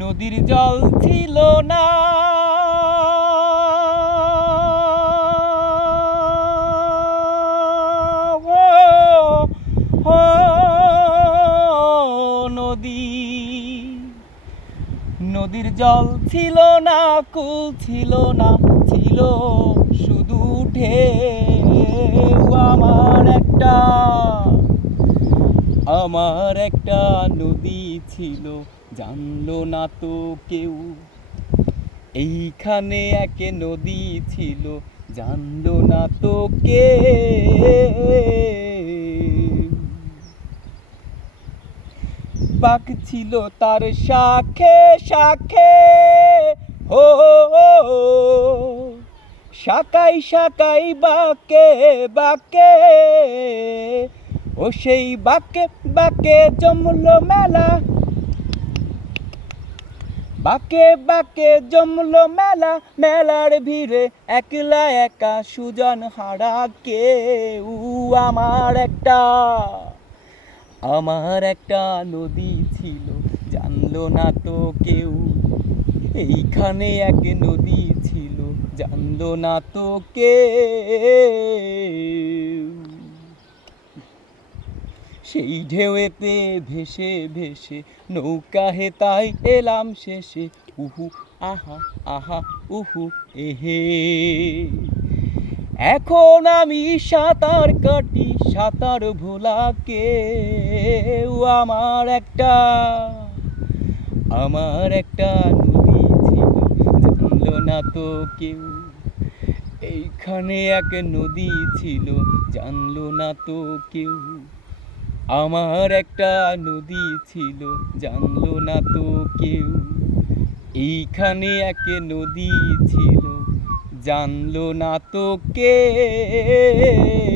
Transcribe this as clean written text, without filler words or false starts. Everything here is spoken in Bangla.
নদীর জল ছিল না, ও নদী। নদীর জল ছিল না, কুল ছিল না, ছিল শুধু ঢেউ। আমার একটা নদী ছিল, জানলো না তো কেউ। এইখানে এক নদী ছিল, জানলো না তো কেউ। বাঁক ছিল তার শাখে শাখে, হো শাখাই শাখাই বাঁকে বাঁকে। ও সেই বাঁকে বাঁকে জমলো মেলা, বাঁকে বাঁকে জমলো মেলা। মেলার ভিড়ে একলা একা সুজন হারা কেউ। আমার একটা নদী ছিল, জানলো না তো কেউ। এইখানে এক নদী ছিল, জানলো না তো কেউ। সেই ঢেউতে ভেসে ভেসে নৌকা হেতায় এলাম শেষে। উহু আহা আহা উহু এহে। এখন আমি সাঁতার কাটি, সাঁতার ভোলা কেউ। আমার একটা নদী ছিল, জানলো না তো কেউ। এইখানে এক নদী ছিল, জানলো না তো কেউ। আমার একটা নদী ছিল, জানলো না তো কেউ। এইখানে এক নদী ছিল, জানলো না তো কেউ।